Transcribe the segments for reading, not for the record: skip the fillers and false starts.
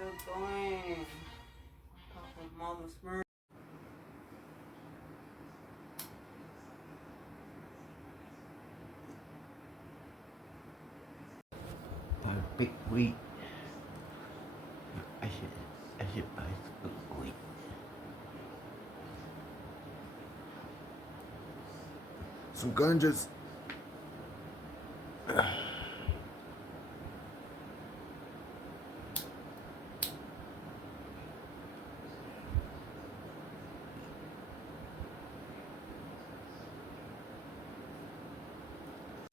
still going. Talk with Mama Smurf. Big wheat. I should buy some wheat. Some ganjas.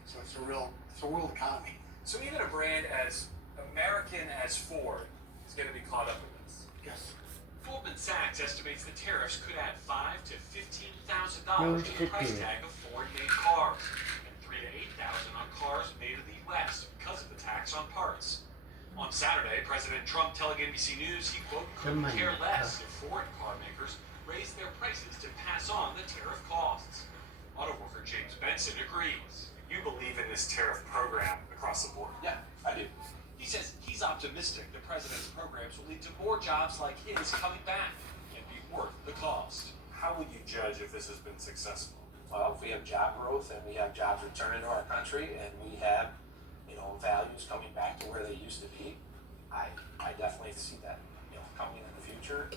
So it's a real economy. So even a brand as American as Ford is going to be caught up in this. Yes. Goldman Sachs estimates the tariffs could add $5,000 to $15,000 to the price tag of Ford-made cars, and $3,000 to $8,000 on cars made in the U.S. because of the tax on parts. On Saturday, President Trump telling NBC News he, quote, couldn't care less if Ford car makers raised their prices to pass on the tariff costs. Auto worker James Benson agrees. You believe in this tariff program across the board? Yeah, I do. He says he's optimistic the president's programs will lead to more jobs like his coming back and be worth the cost. How would you judge if this has been successful? Well, if we have job growth and we have jobs returning to our country and we have, values coming back to where they used to be, I definitely see that, coming in the future.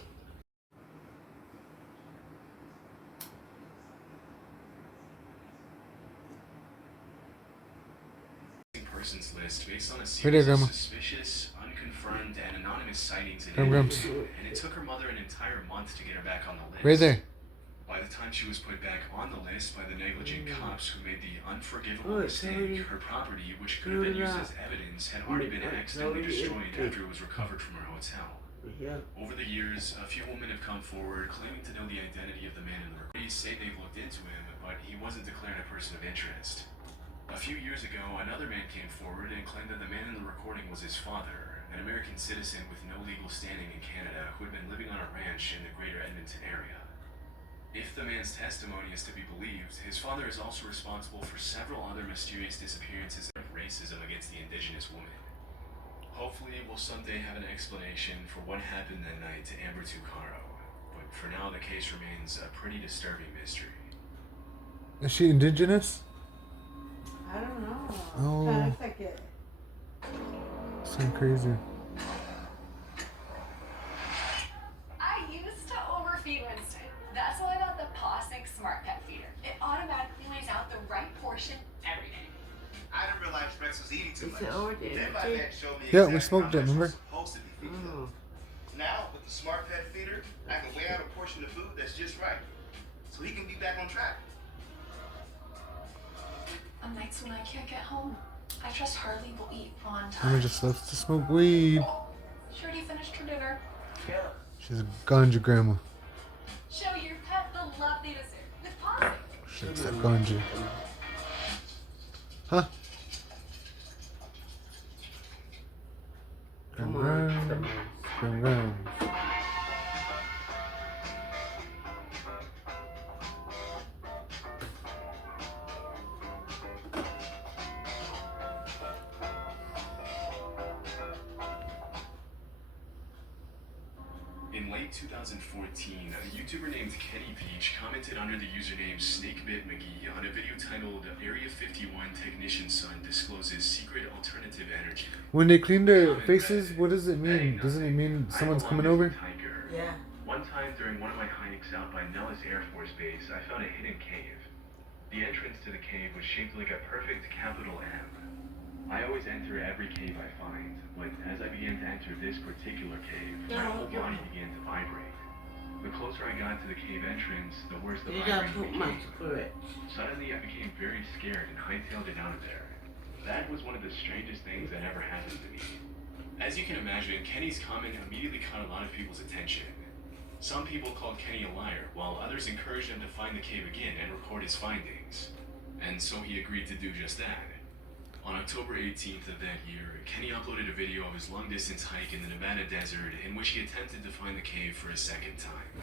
Persons list based on a series of suspicious, unconfirmed, and anonymous sightings in India, and it took her mother an entire month to get her back on the list. Right there. By the time she was put back on the list by the negligent cops who made the unforgivable mistake, her property, which could have been used as evidence, had already been accidentally destroyed after it was recovered from her hotel. Over the years, a few women have come forward claiming to know the identity of the man in the report. Police say they've looked into him, but he wasn't declared a person of interest. A few years ago, another man came forward and claimed that the man in the recording was his father, an American citizen with no legal standing in Canada who had been living on a ranch in the greater Edmonton area. If the man's testimony is to be believed, his father is also responsible for several other mysterious disappearances of racism against the Indigenous woman. Hopefully, we'll someday have an explanation for what happened that night to Amber Tucaro, but for now the case remains a pretty disturbing mystery. Is she Indigenous? I don't know. Oh. Kind of looks like it. So crazy. I used to overfeed Winston. That's why I got the Posnick Smart Pet Feeder. It automatically lays out the right portion every day. I didn't realize Rex was eating too much. Then my dad showed me Yeah, we exactly smoked how it, much remember? was supposed to be feeding him. Now, with the Smart Pet Feeder, I can weigh out a portion of food that's just right, so he can be back on track. On nights when I can't get home, I trust Harley will eat on time. Mama just loves to smoke weed. She already finished her dinner. She's a ganja grandma. Show your pet the love they deserve with Posnick. She's a ganja. Huh? Come round, come round. In late 2014, a YouTuber named Kenny Peach commented under the username SnakeBitMcGee on a video titled Area 51 Technician's Son Discloses Secret Alternative Energy. When they clean their faces, what does it mean? Doesn't it mean someone's coming over? Yeah. One time during one of my hikes out by Nellis Air Force Base, I found a hidden cave. The entrance to the cave was shaped like a perfect capital M. I always enter every cave I find, but as I began to enter this particular cave, my whole body began to vibrate. The closer I got to the cave entrance, the worse the vibration became. Suddenly I became very scared and hightailed it out of there. That was one of the strangest things that ever happened to me. As you can imagine, Kenny's comment immediately caught a lot of people's attention. Some people called Kenny a liar, while others encouraged him to find the cave again and record his findings. And so he agreed to do just that. On October 18th of that year, Kenny uploaded a video of his long-distance hike in the Nevada desert in which he attempted to find the cave for a second time.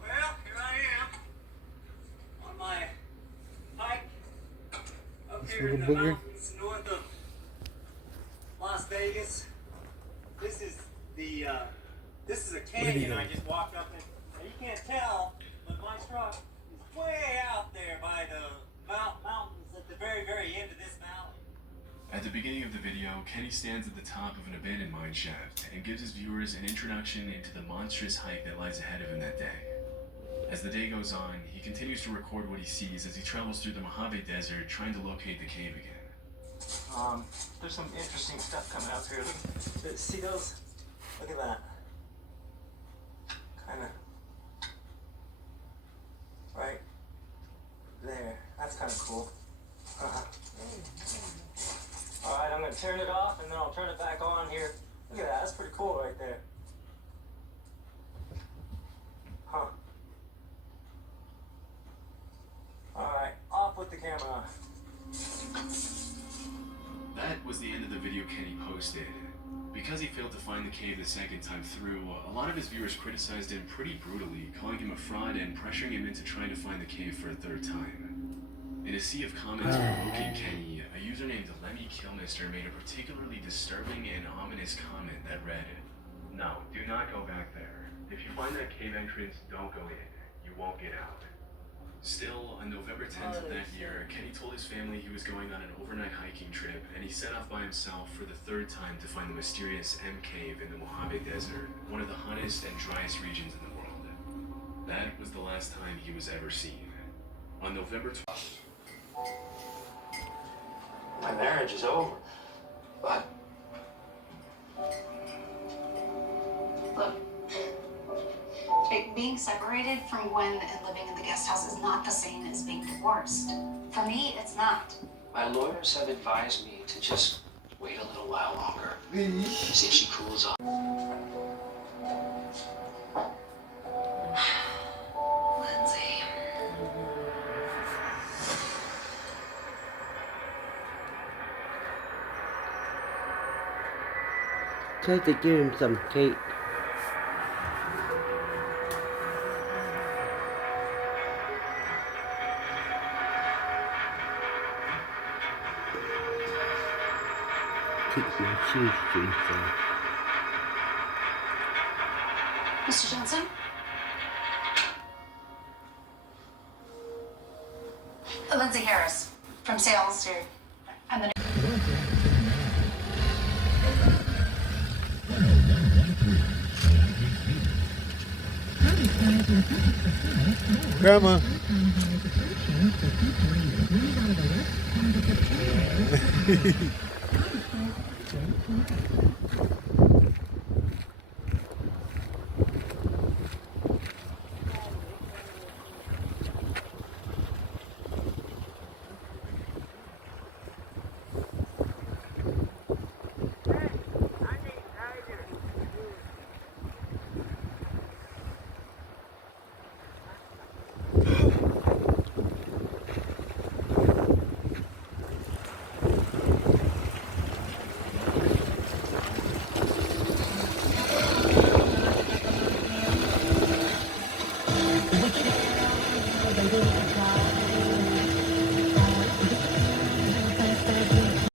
Well, here I am on my here in the mountains north of Las Vegas. This is a canyon I just walked up in. Now you can't tell, but my truck is way out there by the mountains at the very, very end of this valley. At the beginning of the video, Kenny stands at the top of an abandoned mine shaft and gives his viewers an introduction into the monstrous hike that lies ahead of him that day. As the day goes on, he continues to record what he sees as he travels through the Mojave Desert trying to locate the cave again. There's some interesting stuff coming up here. Look, see those? Look at that. Kinda. Right there. That's kinda cool. Alright, I'm gonna turn it off and then I'll turn it back on here. Look at that, that's pretty cool right there. Huh. Alright, off with the camera. That was the end of the video Kenny posted. Because he failed to find the cave the second time through, a lot of his viewers criticized him pretty brutally, calling him a fraud and pressuring him into trying to find the cave for a third time. In a sea of comments provoking Kenny, a user named Lemmy Kilmister made a particularly disturbing and ominous comment that read, "No, do not go back there. If you find that cave entrance, don't go in. You won't get out." Still, on November 10th of that year, Kenny told his family he was going on an overnight hiking trip, and he set off by himself for the third time to find the mysterious M Cave in the Mojave Desert, one of the hottest and driest regions in the world. That was the last time he was ever seen. On November 12th, My marriage is over. But Look, being separated from Gwen and living in the guest house is not the same as being divorced. For me, it's not. my lawyers have advised me to just wait a little while longer. See if she cools off. Lindsay. Try to give him some cake. Take my shoestrings off. Mr. Johnson? Lindsay Harris from sales here. I'm the Grandma.